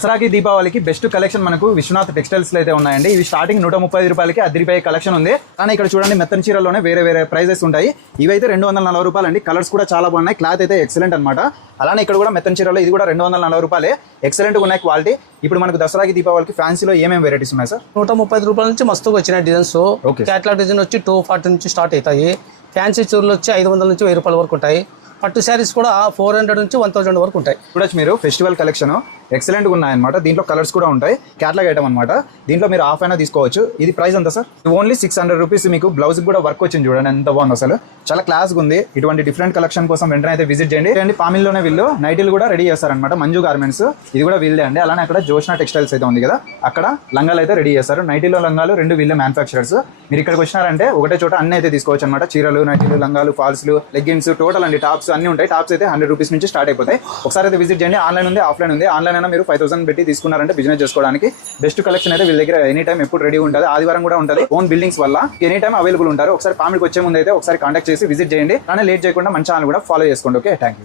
దసరాకి దీపావళికి best collection మనకు విశ్వనాథ్ టెక్స్టైల్స్ లో అయితే ఉన్నాయండి. ఇవి స్టార్టింగ్ 135 రూపాయలకి అదిరిపోయే కలెక్షన్ ఉంది. కానీ ఇక్కడ చూడండి మెత్తని చీరలోనే వేరే వేరే ప్రైజెస్ ఉంటాయి. ఇవైతే 240 రూపాయలు అండి. కలర్స్ కూడా చాలా బాగున్నాయి, క్లాత్ అయితే ఎక్సలెంట్ అనమాట. అలానే ఇక్కడ కూడా మెత్తని చీరలో ఇది కూడా 240 రూపాయలే, ఎక్సలెంట్ గా ఉన్నాయి క్వాలిటీ. ఇప్పుడు మనకు దసరాకి దీపావళికి ఫ్యాన్సీలో ఏమేమి వెరైటీస్ ఉన్నాయి సార్? 135 రూపాయల నుంచి మస్తుగా వచ్చిన డిజైన్స్. క్యాట్లాగ్ డిజైన్ వచ్చి 240 నుంచి స్టార్ట్ అవుతాయి. ఫ్యాన్సీ చీరలు వచ్చి 500 నుంచి 1000 రూపాయల వరకు ఉంటాయి. పట్టు శారీస్ కూడా 400 నుంచి 1000 వరకు ఉంటాయి. చూడొచ్చు మీరు, ఫెస్టివల్ కలెక్షన్ ఎక్సలెంట్ గా ఉన్నాయన్నమాట. దీంట్లో కలర్స్ కూడా ఉంటాయి. క్యాట్లాగ్ ఐటమ్ అనమాట. దీంట్లో మీరు హాఫ్ అయినా తీసుకోవచ్చు. ఇది ప్రైస్ ఎంత సార్? Only 600 rupees. మీకు బ్లౌజ్ కూడా వర్క్ వచ్చింది చూడండి, ఎంత బాగుంది అసలు, చాలా క్లాస్ గా ఉంది. ఇటువంటి డిఫరెంట్ కలెక్షన్ కోసం వెంటనే అయితే విజిట్ చేయండి. పామిల్లోనే వీళ్ళు నైటీలు కూడా రెడీ చేస్తారనమాట. మంజు గార్మెంట్స్ ఇది కూడా వీళ్ళే అండి. అలానే అక్కడ జోష్నా టెక్స్టైల్స్ అయితే ఉంది కదా, అక్కడ లంగాలు అయితే రెడీ చేస్తారు. నైటీలో లంగాలు రెండు వీళ్ళే మ్యానుఫ్యాక్చరర్స్. మీరు ఇక్కడికి వచ్చినారంటే ఒకటే చోట అన్ని అయితే తీసుకోవచ్చు అనమాట. చీరలు, నైటీలు, లంగాలు, ఫాల్స్లు, లెగ్గిన్స్, టోటల్ అండి. టాప్స్ అన్ని ఉంటాయి. టాప్స్ అయితే 100 రూపీస్ నుంచి స్టార్ట్ అయిపోతాయి. ఒకసారి అయితే విజిట్ చేయండి. ఆన్లైన్ ఉంది, ఆఫ్లైన్ ఉంది. ఆన్లైన్ అయినా మీరు 5000 పెట్టి తీసుకున్నారంటే బిజినెస్ చేసుకోవడానికి బెస్ట్ కలెక్షన్ అయితే వీళ్ళ దగ్గర ఎనీ టైం ఎప్పుడు రెడీ ఉంటుంది. ఆదివారం కూడా ఉంటుంది. ఓన్ బిల్డింగ్స్ వల్ల ఎనీ టైం అవైలబుల్ ఉంటారు. ఒకసారి ఫ్యామిలీకి వచ్చే ముందు అయితే ఒకసారి కాంటాక్ట్ చేసి విజిట్ చేయండి. కానీ లేట్ చేయకుండా మన ఛానల్ కూడా ఫాలో చేసుకోండి. Okay, thank you.